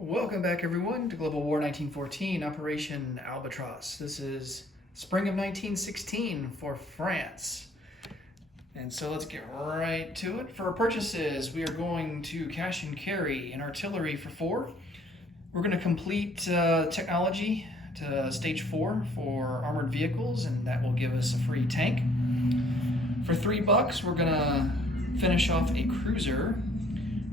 Welcome back, everyone, to Global War 1914, Operation Albatross. This is spring of 1916 for France. And so let's get right to it. For our purchases, we are going to cash and carry an artillery for 4. We're going to complete technology to stage 4 for armored vehicles, and that will give us a free tank. For $3, we're going to finish off a cruiser.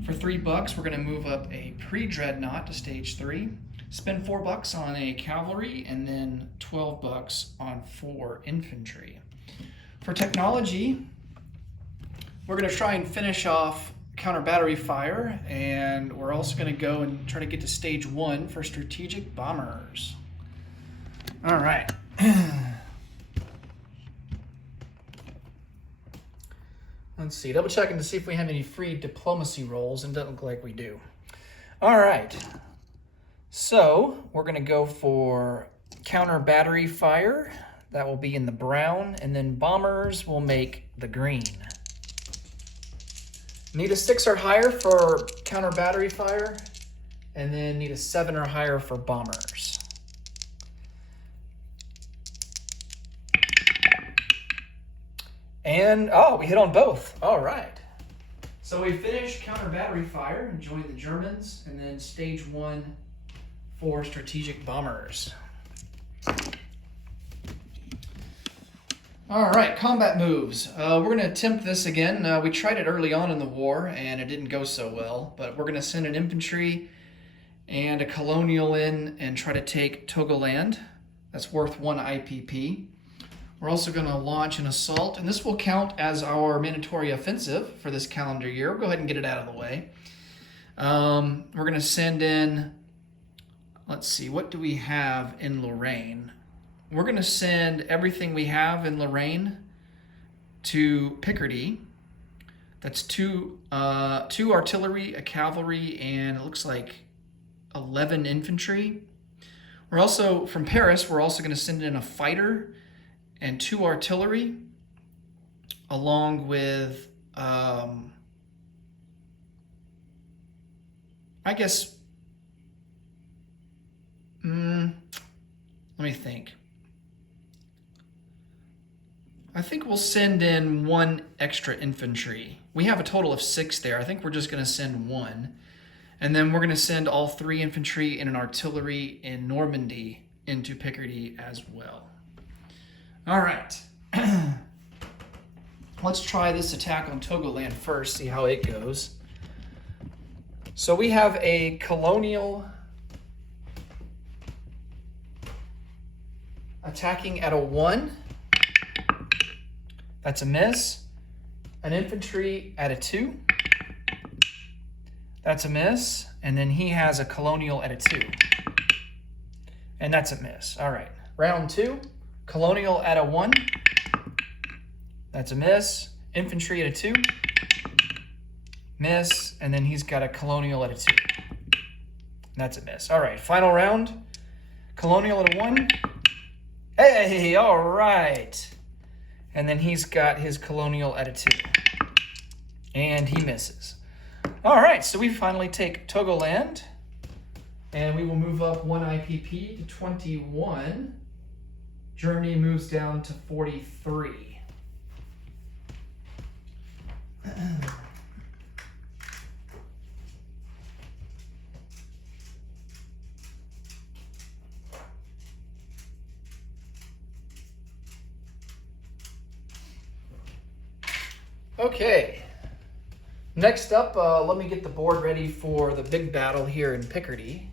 For $3, we're going to move up a pre-dreadnought to stage 3, spend $4 on a cavalry, and then $12 on 4 infantry. For technology, we're going to try and finish off counter battery fire, and we're also going to go and try to get to stage 1 for strategic bombers. All right. Let's see, double checking to see if we have any free diplomacy roles, and it doesn't look like we do. All right, so we're gonna go for counter battery fire. That will be in the brown, and then bombers will make the green. Need a 6 or higher for counter battery fire, and then need a 7 or higher for bombers. And, oh, we hit on both. All right. So we finished counter battery fire and joined the Germans, and then stage 1 for strategic bombers. All right, combat moves. We're going to attempt this again. We tried it early on in the war, and it didn't go so well, but we're going to send an infantry and a colonial in and try to take Togoland. That's worth 1 IPP. We're also going to launch an assault, and this will count as our mandatory offensive for this calendar year. We'll go ahead and get it out of the way. We're going to send in, let's see, what do we have in Lorraine? We're going to send everything we have in Lorraine to Picardy. That's two artillery, a cavalry, and it looks like 11 infantry. We're also, from Paris, we're also going to send in a fighter and 2 artillery, along with, I guess, let me think. I think we'll send in 1 extra infantry. We have a total of 6 there. I think we're just going to send 1. And then we're going to send all 3 infantry and an artillery in Normandy into Picardy as well. All right, let's try this attack on Togoland first, see how it goes. So we have a colonial attacking at a 1. That's a miss. An infantry at a 2. That's a miss. And then he has a colonial at a 2. And that's a miss. All right, round 2. Colonial at a 1. That's a miss. Infantry at a 2. Miss. And then he's got a colonial at a 2. That's a miss. All right, final round. Colonial at a 1. Hey, all right. And then he's got his colonial at a 2. And he misses. All right, so we finally take Togoland. And we will move up 1 IPP to 21. Germany moves down to 43. Okay. Next up, let me get the board ready for the big battle here in Picardy.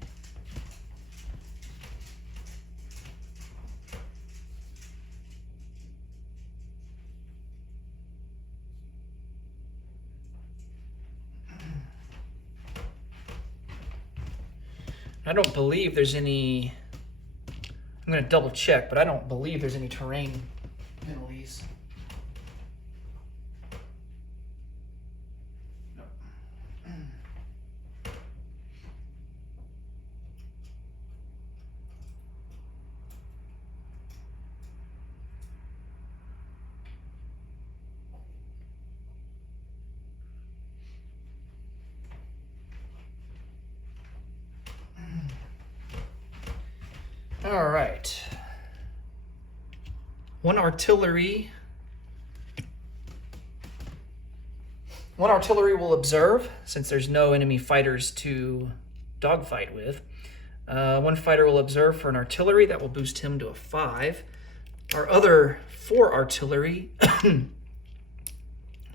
I don't believe there's any, I'm going to double check, but I don't believe there's any terrain penalties. No. All right. One artillery will observe, since there's no enemy fighters to dogfight with. One fighter will observe for an artillery. That will boost him to a 5. Our other 4 artillery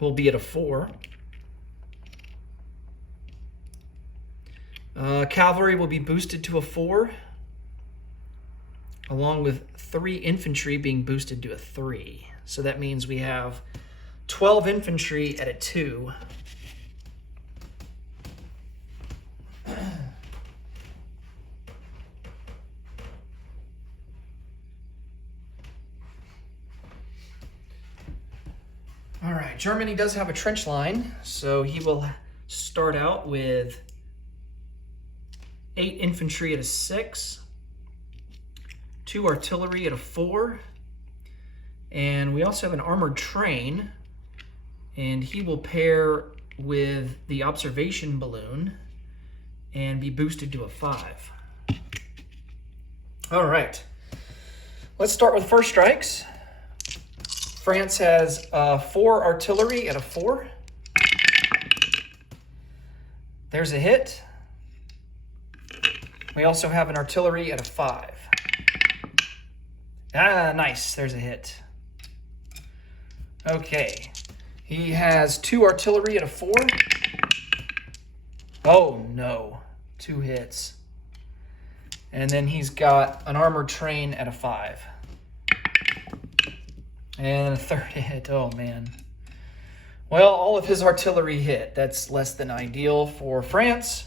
will be at a 4. Cavalry will be boosted to a 4, along with 3 infantry being boosted to a 3. So that means we have 12 infantry at a 2. All right, Germany does have a trench line, so he will start out with 8 infantry at a 6, 2 artillery at a 4, and we also have an armored train, and he will pair with the observation balloon and be boosted to a 5. All right, let's start with first strikes. France has 4 artillery at a 4. There's a hit. We also have an artillery at a 5. Ah, nice. There's a hit. Okay. He has 2 artillery at a 4. Oh, no. 2 hits. And then he's got an armored train at a 5. And a 3rd hit. Oh, man. Well, all of his artillery hit. That's less than ideal for France.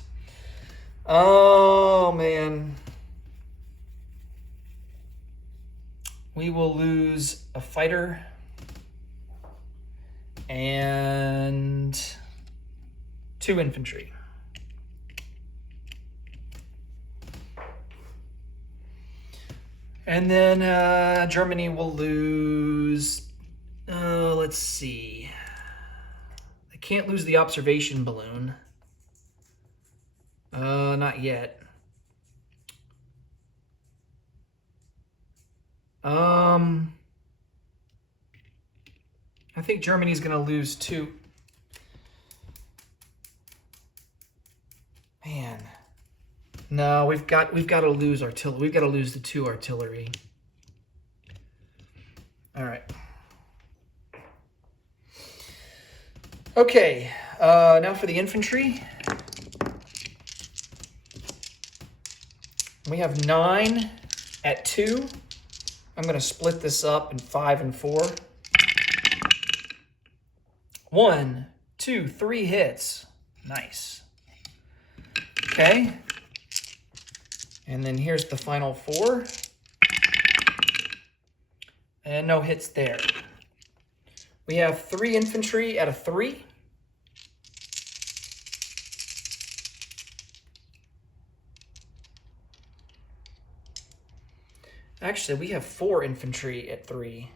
Oh, man. We will lose a fighter and 2 infantry. And then Germany will lose, let's see. They can't lose the observation balloon. Not yet. I think Germany's going to lose 2. Man. No, we've got to lose artillery. We've got to lose the 2 artillery. All right. Okay. Now for the infantry. We have 9 at 2. I'm going to split this up in 5 and 4. 1, 2, 3 hits. Nice. Okay. And then here's the final 4. And no hits there. We have 3 infantry at a 3. Actually, we have 4 infantry at 3.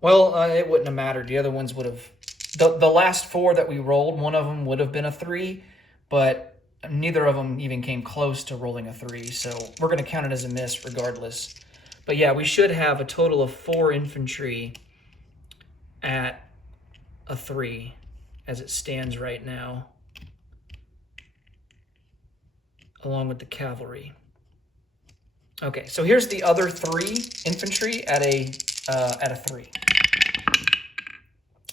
Well, it wouldn't have mattered. The other ones would have... The last 4 that we rolled, one of them would have been a 3, but neither of them even came close to rolling a 3, so we're going to count it as a miss regardless. But yeah, we should have a total of 4 infantry at a 3 as it stands right now, along with the cavalry. Okay, so here's the other 3 infantry at a 3.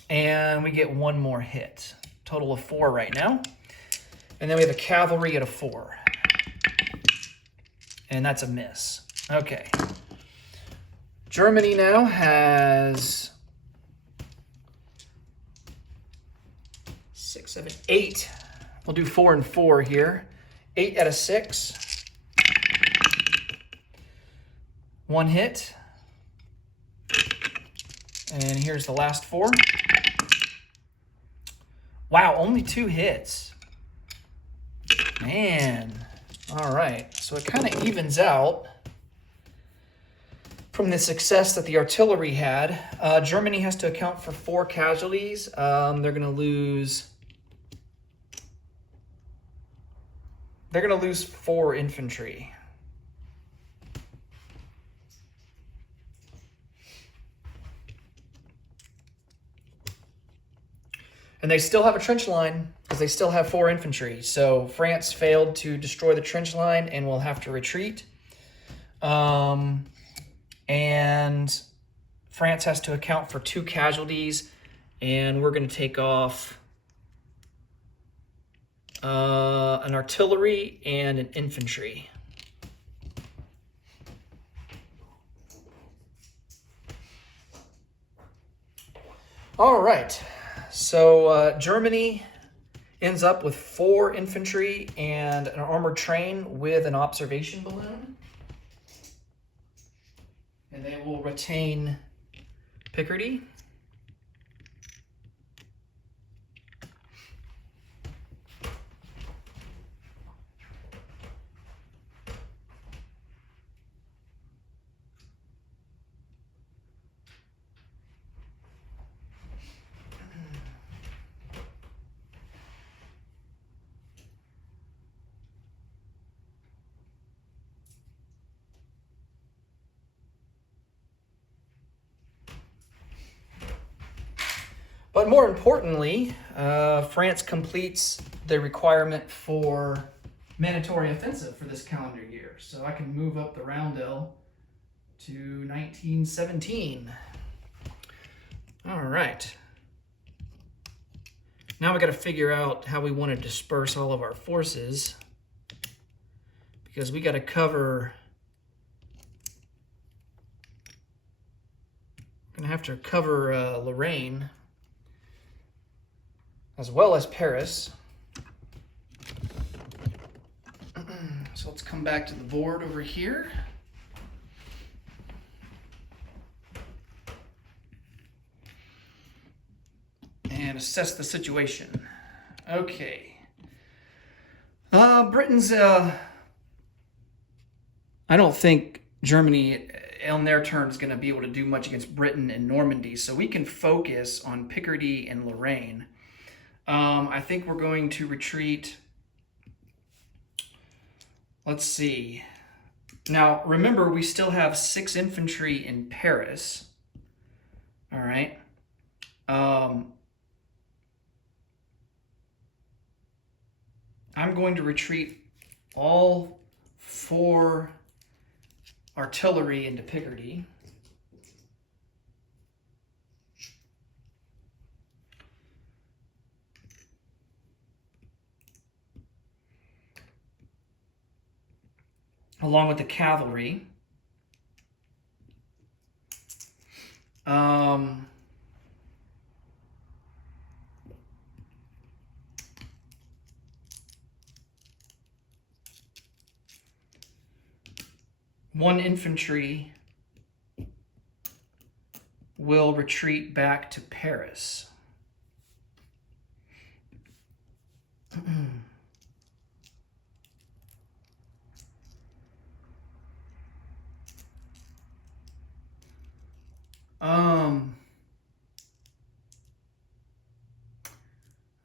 And we get 1 more hit. Total of 4 right now. And then we have a cavalry at a 4. And that's a miss. Okay. Germany now has 6, 7, 8. We'll do 4 and 4 here. 8 at a 6. 1 hit. And here's the last 4. Wow, only 2 hits. Man. All right. So it kind of evens out from the success that the artillery had. Germany has to account for 4 casualties. They're going to lose they're going to lose 4 infantry. And they still have a trench line because they still have 4 infantry. So France failed to destroy the trench line and will have to retreat. And France has to account for 2 casualties, and we're going to take off an artillery and an infantry. All right, so Germany ends up with 4 infantry and an armored train with an observation balloon. And they will retain Picardy. But more importantly, France completes the requirement for mandatory offensive for this calendar year. So I can move up the roundel to 1917. All right. Now we got to figure out how we want to disperse all of our forces, because we got to cover. We're going to have to cover Lorraine, as well as Paris. So let's come back to the board over here. And assess the situation. Okay. Britain's, I don't think Germany on their turn is going to be able to do much against Britain and Normandy, so we can focus on Picardy and Lorraine. I think we're going to retreat. Let's see. Now, remember, we still have 6 infantry in Paris. All right. I'm going to retreat all 4 artillery into Picardy. Along with the cavalry. One infantry will retreat back to Paris.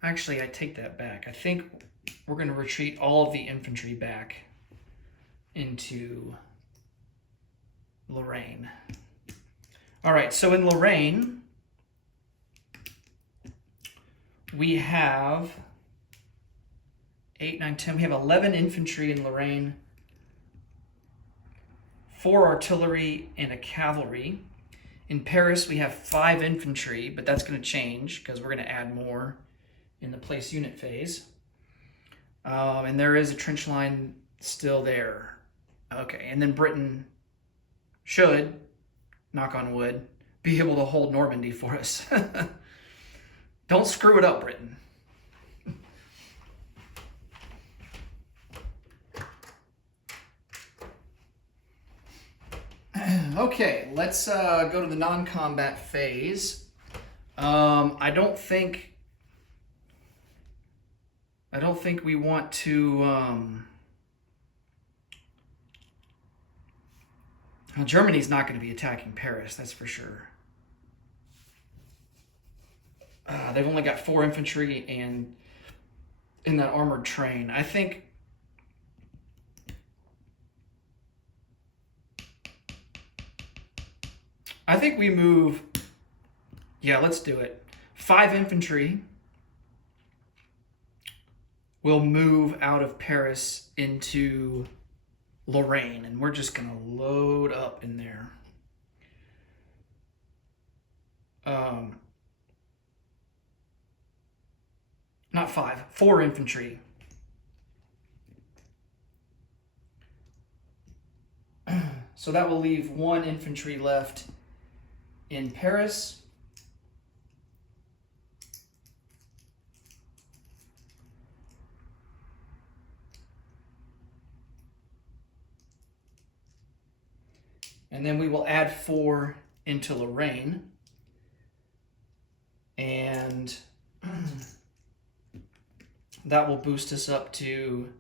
Actually, I take that back. I think we're going to retreat all of the infantry back into Lorraine. All right, so in Lorraine, we have 8, 9, 10. We have 11 infantry in Lorraine, 4 artillery, and a cavalry. In Paris, we have 5 infantry, but that's going to change because we're going to add more in the place unit phase. And there is a trench line still there. Okay, and then Britain should, knock on wood, be able to hold Normandy for us. Don't screw it up, Britain. Okay, let's go to the non-combat phase. I don't think we want to. Germany's not going to be attacking Paris, that's for sure. They've only got 4 infantry and in that armored train. I think I think we move, yeah, let's do it. 5 infantry will move out of Paris into Lorraine, and we're just going to load up in there. Not 5, 4 infantry. So that will leave 1 infantry left in Paris. And then we will add 4 into Lorraine. And that will boost us up to,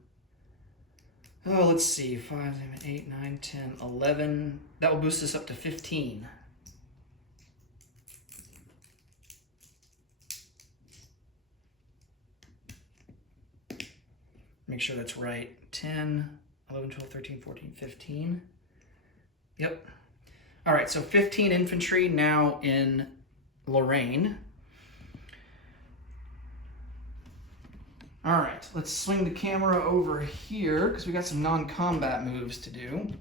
oh, let's see, 5, 7, 8, 9, 10, 11. That will boost us up to 15. Make sure that's right. 10, 11, 12, 13, 14, 15. Yep. All right, so 15 infantry now in Lorraine. All right, let's swing the camera over here because we got some non-combat moves to do.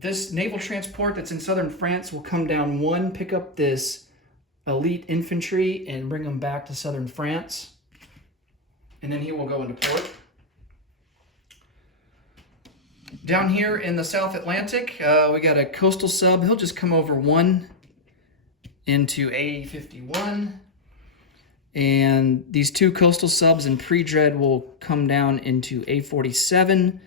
This naval transport that's in southern France will come down 1, pick up this elite infantry and bring them back to southern France. And then he will go into port. Down here in the South Atlantic, we got a coastal sub. He'll just come over 1 into A51. And these 2 coastal subs in pre-dread will come down into A47.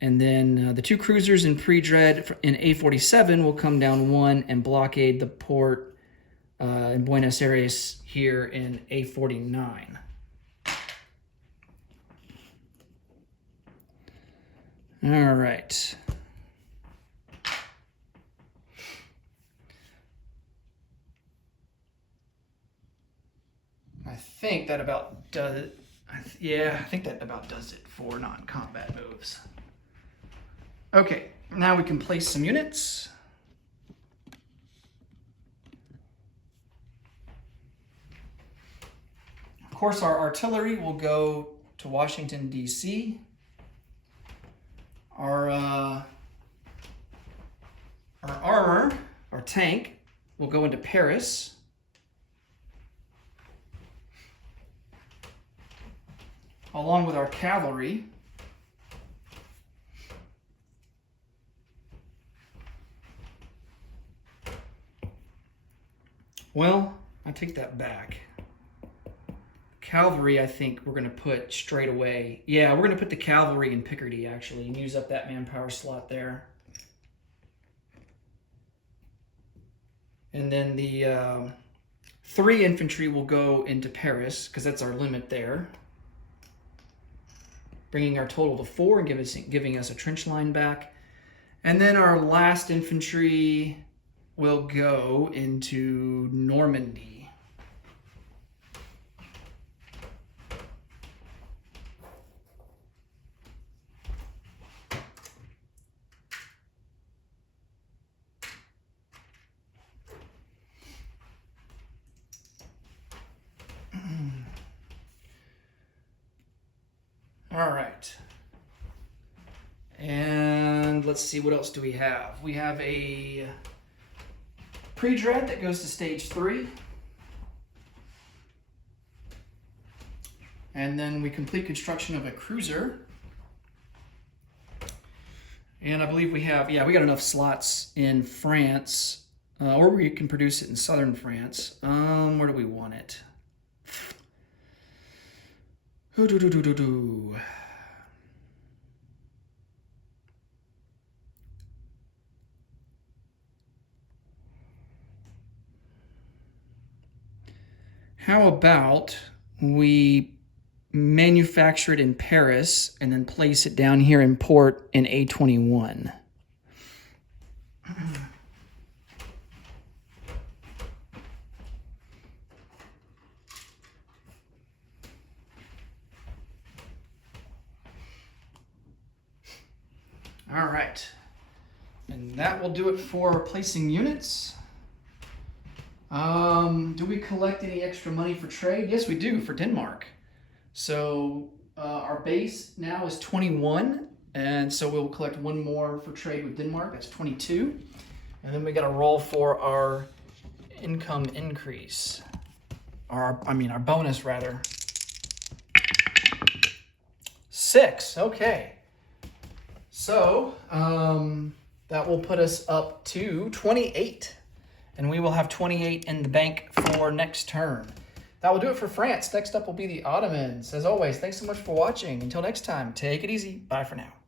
And then the 2 cruisers in pre-dread in A47 will come down 1 and blockade the port in Buenos Aires here in A49. All right. I think that about does it. Yeah, I think that about does it for non-combat moves. Okay, now we can place some units. Of course, our artillery will go to Washington, D.C. Our armor, our tank, will go into Paris. Along with our cavalry. Well, I take that back. Cavalry, I think we're going to put straight away. Yeah, we're going to put the cavalry in Picardy, actually, and use up that manpower slot there. And then the 3 infantry will go into Paris, because that's our limit there. Bringing our total to 4 and giving us a trench line back. And then our last infantry will go into Normandy. All right. And let's see, what else do we have? We have a pre-dread that goes to stage 3. And then we complete construction of a cruiser. And I believe we have, yeah, we got enough slots in France, or we can produce it in southern France. Where do we want it? How about we manufacture it in Paris and then place it down here in port in A21? All right. And that will do it for placing units. Do we collect any extra money for trade? Yes, we do, for Denmark. So our base now is 21, and so we'll collect one more for trade with Denmark. That's 22. And then we got to roll for our income increase. Our bonus rather. 6, okay. So that will put us up to 28. And we will have 28 in the bank for next turn. That will do it for France. Next up will be the Ottomans. As always, thanks so much for watching. Until next time, take it easy. Bye for now.